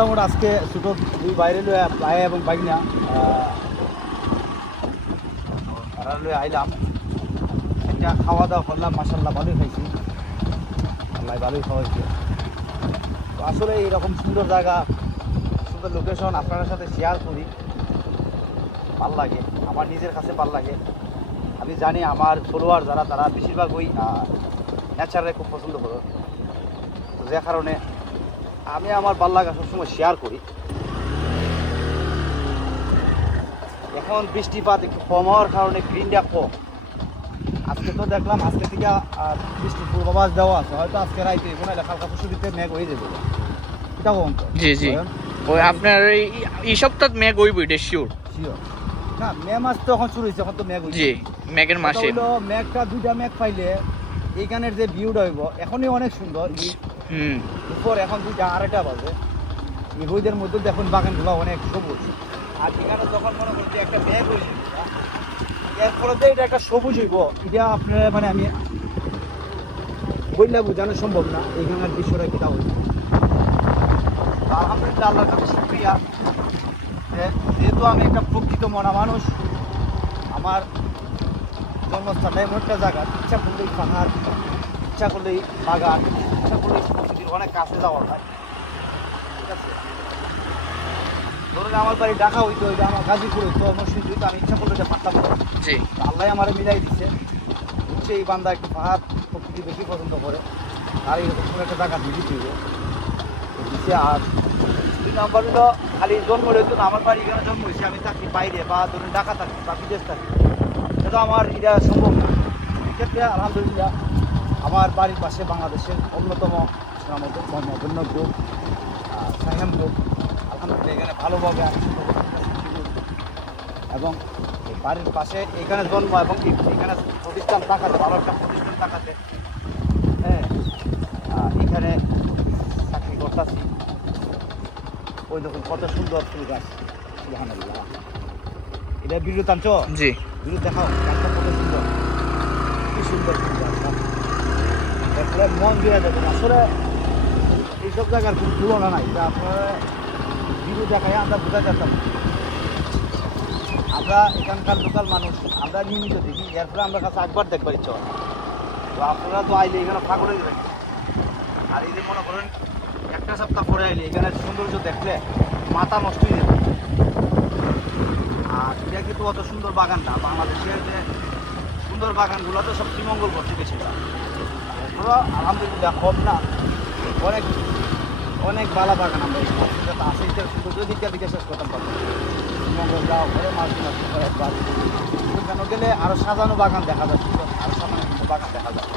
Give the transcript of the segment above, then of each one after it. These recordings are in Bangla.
মোটামুটি আজকে ছোট দুই বাইরে লয়ে ভাই এবং তারা লয়ে আইলাম। এটা খাওয়া দাওয়া করলাম মাসাল্লাহ ভালোই খাইছি। আল্লাহ ভালোই খাওয়াইছে। তো আসলে এইরকম সুন্দর জায়গা, সুন্দর লোকেশন আপনার সাথে শেয়ার করি। ভালো লাগে, আমার নিজের কাছে ভালো লাগে। আমি জানি আমার ফলোয়ার যারা, তারা বেশিরভাগ ওই নেচারে খুব পছন্দ করে। যে কারণে আমি আমার ভালো লাগা সবসময় শেয়ার করি। এখন বৃষ্টিপাত একটু কম হওয়ার কারণে গ্রিনটা কম। আজকে তো দেখলাম আজকে থেকে আর বৃষ্টির পূর্বাভাস দেওয়া আছে। হয়তো আজকে রাইতে কোনো এলাকা কালকা পরশু দিতে মেঘ হয়ে যাবে। এটা কম জি জি। ওই আপনার এই- এই সপ্তাহ মেঘ হইব এটা শিওর শিওর না মে মাস তো এখন শুরু হয়েছে এখন তো মেঘ জি মেঘের মাসে। মেঘটা দুইটা মেঘ পাইলে এইখানের যে ভিউটা হইব এখনই অনেক সুন্দর। হুম। উপর এখন দুইটা আড়াইটা বাজে। এই মধ্যে দেখুন বাগানগুলো অনেক সবুজ। আর এখানে যখন মনে করি যে একটা মেঘ হয়ে যাবে এর ফলে যে এটা একটা সবুজ হইব, এটা আপনার মানে আমি বললে বোঝানো সম্ভব না এইখানের দৃশ্যটা কিটা হইব। তো আলহামদুলিল্লাহ, আল্লাহর কাছে শুক্রিয়া। যে যেহেতু আমি একটা প্রকৃত মনা মানুষ, আমার জন্মস্থানটা এমন একটা জায়গা, ইচ্ছা করলেই পাহাড়, ইচ্ছা করলেই বাগান। অনেক কাছে যাওয়ার হয়। ঠিক আছে? ধরুন আমার বাড়ি ঢাকা হইতো হইতো আমার গাজীপুর হইতো আমার সুযোগ হইতো আমি ইচ্ছা করলে পারতাম জি। আল্লাহ আমার মিলাই দিচ্ছে এই বান্দা একটু পাহাড় প্রকৃতি বেশি পছন্দ করে আর এরকম কোনো একটা জায়গা দিয়ে দিতে তো দিচ্ছে আর দুই নাম্বার হলো খালি জন্ম হইতো না আমার বাড়ি এখানে জন্ম হয়েছে আমি থাকি বাইরে বা ধরুন ঢাকা থাকি বা বিদেশ থাকি। এটা আমার এটা সম্ভব না। এক্ষেত্রে আলহামদুলিল্লাহ আমার বাড়ির পাশে বাংলাদেশের অন্যতম সুনামত মোহাম্মদ গ্রুপ সাহেম গ্রুপ আলহামদুলিল্লাহ এখানে ভালোভাবে আমি এবং বাড়ির পাশে এখানে জন্ম এবং এখানে প্রতিষ্ঠান থাকাতে ভালো একটা প্রতিষ্ঠান থাকাতে হ্যাঁ এখানে চাকরি করতেছি। ওই দেখুন কত সুন্দর ফুল গাছ। সুবহানাল্লাহ। এটা বিদ্যুৎ আনছ জি। বিদ্যুৎ দেখাও গাছটা কত সুন্দর। কি সুন্দর ফুল গাছটা। মন দিয়ে দেখুন আসলে এইসব জায়গার কোনো তুলনা নাই যা আপনারা ভিডিও দেখায় আমরা বোঝা যেতাম। আমরা এখানকার লোকাল মানুষ, আমরা নিয়মিত দেখি এর ফলে আমরা কাছে একবার দেখবার ইচ্ছা হয়। তো আপনারা তো আইলে এখানে হয়ে যাবেন। আর এই যে মনে করেন, একটা সপ্তাহ পরে আইলে এখানে সৌন্দর্য দেখলে মাথা নষ্ট হয়ে যাবে। আর এটা কিন্তু অত সুন্দর বাগান না, বাংলাদেশের যে সুন্দর বাগানগুলো তো সব শ্রীমঙ্গল করতে গেছে। আলহামদুলিল্লাহ কম না। অনেক অনেক বালা বাগান আমরা এটা সৌন্দর্য দিকটা দিকে শেষ করতাম পারব শ্রীমঙ্গল যাও পরে মাছ করে একবার ওখানে গেলে আরও সাজানো বাগান দেখা যায় আরও সাজানো বাগান দেখা যায়।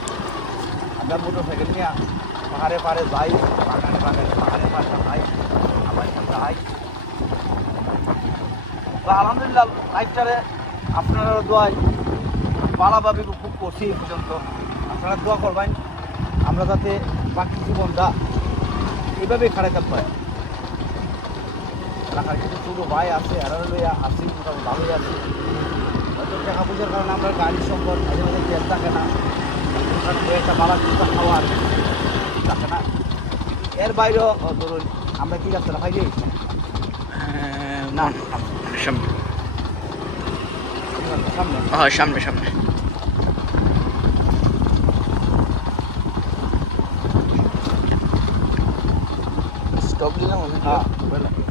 আমরা মোটর নিয়ে পাহাড়ে পাহাড়ে যাই, বাগানে বাগানে পাহাড়ে পাহাড়ে যাই, আবার যাই তো আলহামদুলিল্লাহ, লাইফটারে আপনারা দোয়াই। ভালোভাবে খুব এই পর্যন্ত। আপনারা দোয়া করবেন। আমরা যাতে বাকি জীবনটা এইভাবেই খাড়াইতে পারি। এলাকার কিছু ছোটো ভাই আছে এরা লইয়া আসি মোটামুটি ভালোই আছে। হয়তো টাকা পয়সার কারণে আমরা গাড়ি সম্পদ মাঝে মাঝে তেল থাকে না। একটা বালা জুতা খাওয়ার থাকে না। এর বাইরেও ধরুন আমরা কি রাস্তা খাই না সামনে। সামনে। হ্যাঁ সামনে সামনে। Bộ phim 来